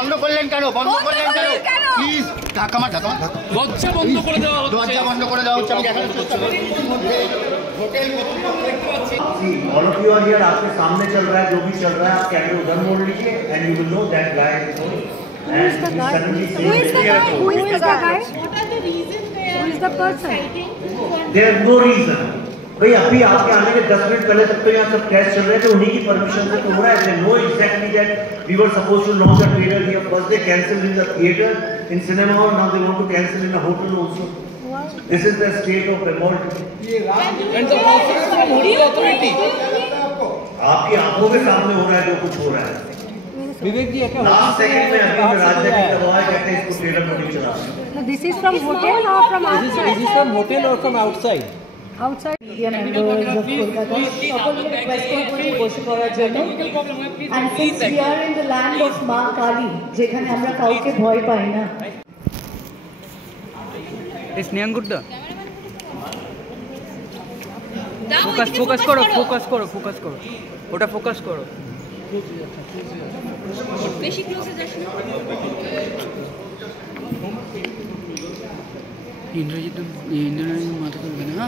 বন্ধ করলেন কেন? বন্ধ করলেন কেন? প্লিজ ঢাকা দরজা বন্ধ করে দেওয়া হচ্ছে। দরজা বন্ধ করে দেওয়া হচ্ছে। আমি দেখানোর চেষ্টা করি। Hello all of you are here, आपके सामने चल रहा है जो भी चल रहा है, आप कैमरे उधर मोड़ लीजिए and you will know that guy is and suddenly who is the guy? What are the reasons they are? Who is the person? There is no reason. भाई अभी आपके आने के 10 मिनट पहले तक तो यहाँ सब टेस्ट चल रहे थे, उन्हीं की परमिशन से तो हो रहा है। They know exactly that we were supposed to launch a trailer here. First they cancelled in the theater, in cinema hall. Now they want to cancel in a hotel also. This is the state of revolt. And the process from hotel authority. आपकी आंखों के सामने हो रहा है जो कुछ हो रहा है। विवेक जी लास्ट सेकंड में अभी राजनीतिक दबाव कहते हैं इसको ट्रेलर में नहीं चला। This is from hotel or from outside? This is from hotel or from outside? Outside. Media members of Kolkata. সকলকে রিকোয়েস্ট করব যে বসে পড়ার জন্য। And since we are in the land of মা কালী, যেখানে আমরা কাউকে ভয় পাই না। Is Nyanguda? Focus करो। ওটা ফোকাস করো। বেশি ক্লোজে যাস না। ইন্দ্রজিৎ মাথা তুলবে না।